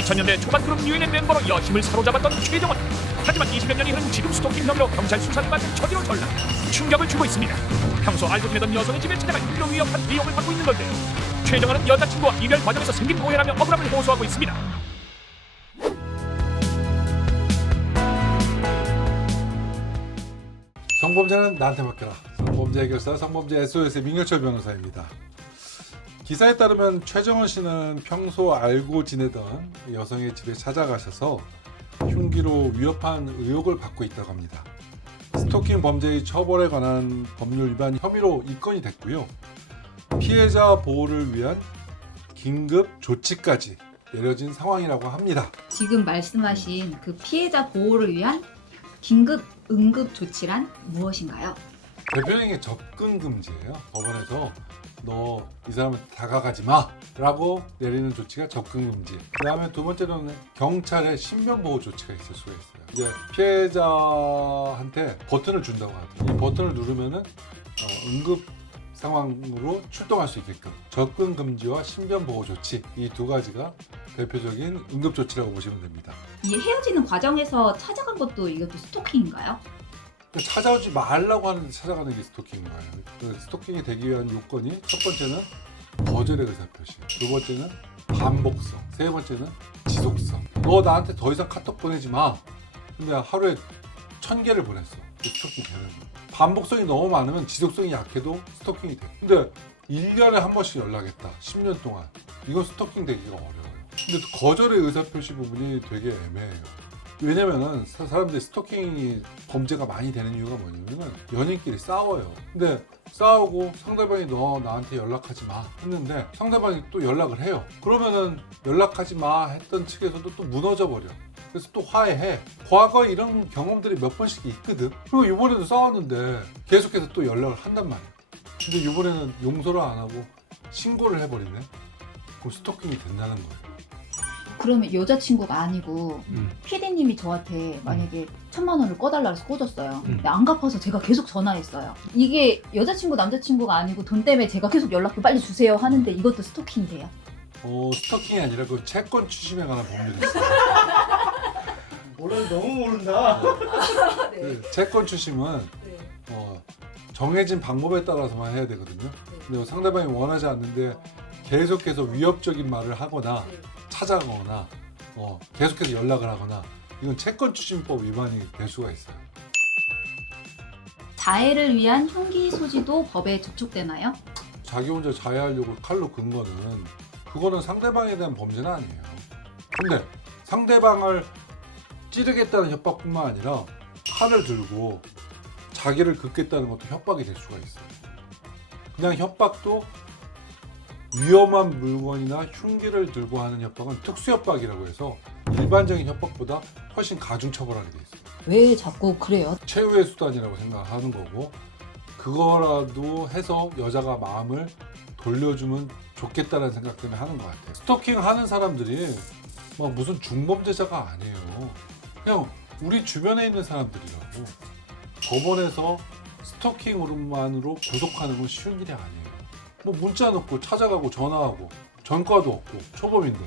2000년대 초반 그룹 유엔의 멤버로 여심을 사로잡았던 최정원. 하지만 20여 년이 흐른 지금 스토킹 혐의로 경찰 수사를 받는 처지로 전락. 충격을 주고 있습니다. 평소 알고 지내던 여성의 집에 찾아가 유료 위협한 의혹을 받고 있는 건데요. 최정원은 여자친구와 이별 과정에서 생긴 오해라며 억울함을 호소하고 있습니다. 성범죄는 나한테 맡겨라. 성범죄 해결사 성범죄 SOS의 민결철 변호사입니다. 기사에 따르면 최정원 씨는 평소 알고 지내던 여성의 집에 찾아가셔서 흉기로 위협한 의혹을 받고 있다고 합니다. 스토킹 범죄의 처벌에 관한 법률 위반 혐의로 입건이 됐고요. 피해자 보호를 위한 긴급 조치까지 내려진 상황이라고 합니다. 지금 말씀하신 그 피해자 보호를 위한 긴급 응급 조치란 무엇인가요? 대표적인 접근 금지예요. 법원에서 너 이 사람한테 다가가지 마 라고 내리는 조치가 접근 금지. 그 다음에 두 번째로는 경찰의 신변 보호 조치가 있을 수가 있어요. 이제 피해자한테 버튼을 준다고 하죠. 이 버튼을 누르면은 응급 상황으로 출동할 수 있게끔 접근 금지와 신변 보호 조치, 이 두 가지가 대표적인 응급 조치라고 보시면 됩니다. 이 헤어지는 과정에서 찾아간 것도 이것도 스토킹인가요? 찾아오지 말라고 하는데 찾아가는 게 스토킹인 거예요. 그 스토킹이 되기 위한 요건이 첫 번째는 거절의 의사표시, 두 번째는 반복성, 세 번째는 지속성. 너 나한테 더 이상 카톡 보내지 마. 근데 하루에 1000개를 보냈어. 스토킹 되는 거예요. 반복성이 너무 많으면 지속성이 약해도 스토킹이 돼. 근데 1년에 한 번씩 연락했다. 10년 동안. 이건 스토킹 되기가 어려워요. 근데 거절의 의사표시 부분이 되게 애매해요. 왜냐면은 사람들이 스토킹이 범죄가 많이 되는 이유가 뭐냐면은 연인끼리 싸워요. 근데 싸우고 상대방이 너 나한테 연락하지 마 했는데 상대방이 또 연락을 해요. 그러면은 연락하지 마 했던 측에서도 또 무너져 버려. 그래서 또 화해해. 과거에 이런 경험들이 몇 번씩 있거든. 그리고 이번에도 싸웠는데 계속해서 또 연락을 한단 말이야. 근데 이번에는 용서를 안 하고 신고를 해버리네. 그럼 스토킹이 된다는 거예요. 그러면 여자친구가 아니고 PD님이 저한테 만약에 1000만 원을 꺼달라 해서 꽂았어요. 근데 안 갚아서 제가 계속 전화했어요. 이게 여자친구 남자친구가 아니고 돈 때문에 제가 계속 연락 좀 빨리 주세요 하는데 이것도 스토킹이 돼요? 스토킹이 아니라 그 채권 추심에 관한 법률이 있어요. 오늘 너무 모른다. 그 채권 추심은 정해진 방법에 따라서만 해야 되거든요. 근데 상대방이 원하지 않는데 계속해서 위협적인 말을 하거나 찾아가거나 계속해서 연락을 하거나 이건 채권 추심법 위반이 될 수가 있어요. 자해를 위한 흉기 소지도 법에 적촉되나요? 자기 혼자 자해하려고 칼로 근 거는 그거는 상대방에 대한 범죄는 아니에요. 근데 상대방을 찌르겠다는 협박뿐만 아니라 칼을 들고 자기를 긋겠다는 것도 협박이 될 수가 있어요. 그냥 협박도 위험한 물건이나 흉기를 들고 하는 협박은 특수협박이라고 해서 일반적인 협박보다 훨씬 가중 처벌하게 돼 있어요. 왜 자꾸 그래요? 최후의 수단이라고 생각하는 거고 그거라도 해서 여자가 마음을 돌려주면 좋겠다는 생각 때문에 하는 것 같아요. 스토킹 하는 사람들이 막 무슨 중범죄자가 아니에요. 그냥 우리 주변에 있는 사람들이라고. 법원에서 스토킹으로만으로 구속하는 건 쉬운 일이 아니에요. 뭐 문자 넣고 찾아가고 전화하고 전과도 없고 초범인데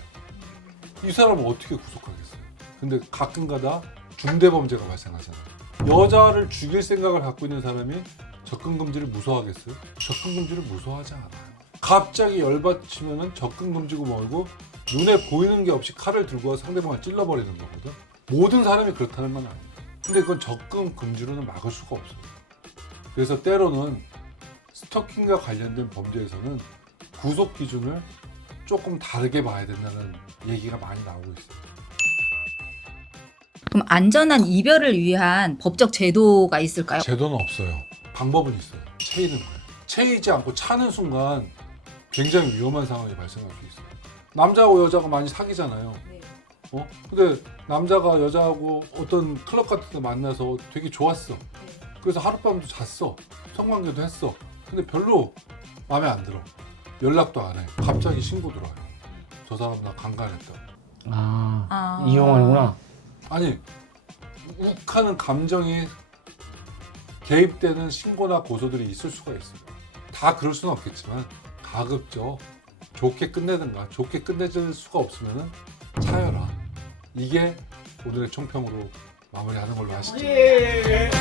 이 사람을 어떻게 구속하겠어요? 근데 가끔가다 중대범죄가 발생하잖아요. 여자를 죽일 생각을 갖고 있는 사람이 접근금지를 무서워하겠어요? 접근금지를 무서워하지 않아요. 갑자기 열받치면은 접근금지고 뭐고 눈에 보이는 게 없이 칼을 들고 와서 상대방을 찔러버리는 거거든. 모든 사람이 그렇다는 건 아니에요. 근데 그건 접근금지로는 막을 수가 없어요. 그래서 때로는 스토킹과 관련된 범죄에서는 구속 기준을 조금 다르게 봐야 된다는 얘기가 많이 나오고 있어요. 그럼 안전한 이별을 위한 법적 제도가 있을까요? 제도는 없어요. 방법은 있어요. 채이는 거예요. 채이지 않고 차는 순간 굉장히 위험한 상황이 발생할 수 있어요. 남자하고 여자가 많이 사귀잖아요. 근데 남자가 여자하고 어떤 클럽 같은 데 만나서 되게 좋았어. 그래서 하룻밤도 잤어. 성관계도 했어. 근데 별로 마음에 안 들어. 연락도 안 해. 갑자기 신고 들어와요. 저 사람 나 강간했다. 이용하는구나. 아니, 욱하는 감정이 개입되는 신고나 고소들이 있을 수가 있어요. 다 그럴 수는 없겠지만 가급적 좋게 끝내든가 좋게 끝내줄 수가 없으면 차여라. 이게 오늘의 총평으로 마무리하는 걸로 하시죠. 예.